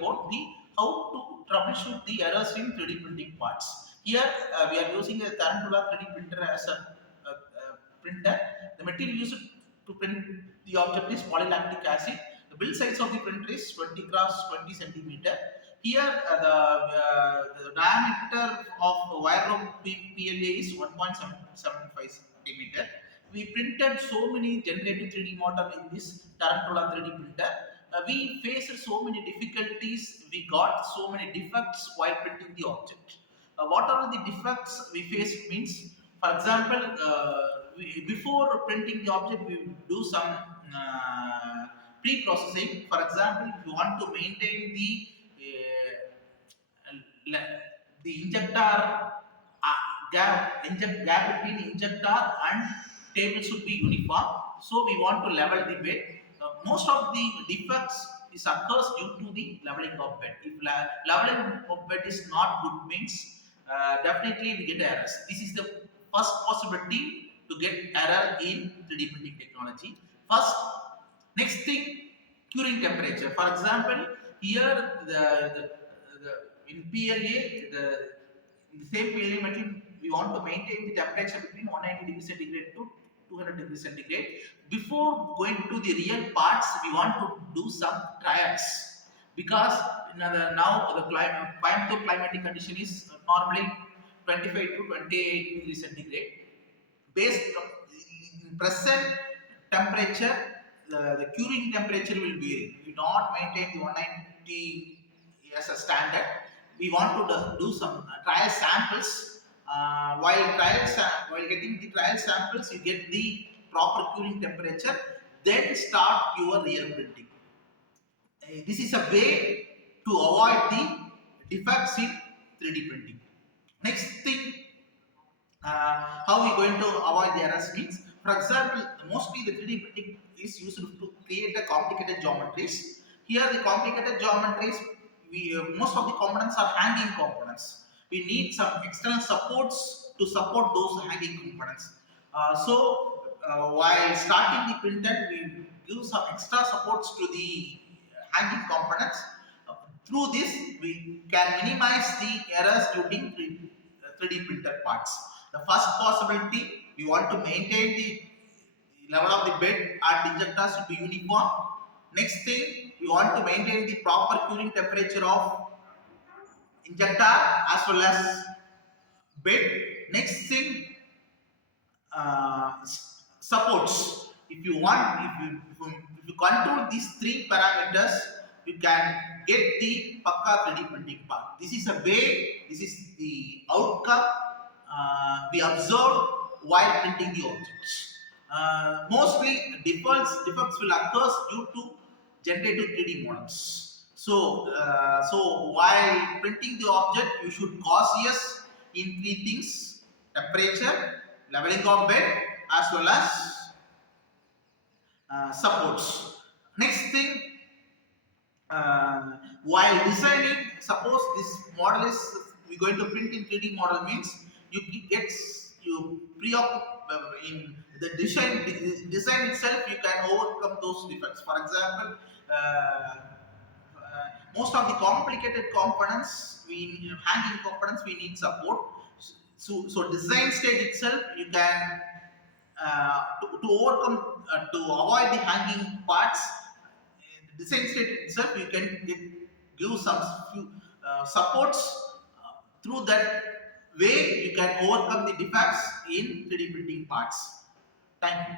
about the how to troubleshoot the errors in 3D printing parts. Here we are using a Tharanitharan 3D printer as a printer. The material used to print the object is polylactic acid. The build size of the printer is 20 cross 20 centimeter. Here the diameter of wire rope PLA is 1.775 centimeter. We printed so many generative 3D model in this Tarantula 3D printer. We faced so many difficulties. We got so many defects while printing the object. What are the defects we faced means, for example, before printing the object, we do some pre-processing. For example, if you want to maintain the injector gap between injector and table should be uniform. So we want to level the bed. Most of the defects is occurs due to the leveling of bed. If leveling of bed is not good means definitely we get errors. This is the first possibility to get error in 3D printing technology. First, next thing, curing temperature. For example, here in PLA, in the same PLA material, we want to maintain the temperature between 190 degrees centigrade to 200 degrees centigrade. Before going to the real parts, we want to do some trials, because now the climatic condition is normally 25 to 28 degrees centigrade. Based on present temperature, the curing temperature will vary. We not maintain the 190 as a standard. We want to do some trial samples. While getting the trial samples, you get the proper curing temperature. Then start your real printing. This is a way to avoid the defects in 3D printing. Next thing, how we going to avoid the errors means, for example, mostly the 3D printing is used to create a complicated geometries. Here the complicated geometries, most of the components are hanging components. We need some external supports to support those hanging components. While starting the printer, we give some extra supports to the hanging components. Through this, we can minimize the errors during 3D printer parts. The first possibility, we want to maintain the level of the bed and injectors should be uniform. Next thing, we want to maintain the proper curing temperature of injector as well as bed. Next thing, supports. If you control these three parameters, you can get the Pakka 3D printing part. This is a way, this is the outcome we observe while printing the objects. Mostly defects will occur due to generative 3D models. So while printing the object, you should cautious in three things: temperature, leveling of bed, as well as supports. Next thing, while designing, suppose this model is we're going to print in 3D model means you in the design itself, you can overcome those defects. For example, most of the complicated components, hanging components, we need support. So design stage itself, you can to overcome to avoid the hanging parts. Design stage itself, you can give some few supports. Through that way, you can overcome the defects in 3D printing parts. Thank you.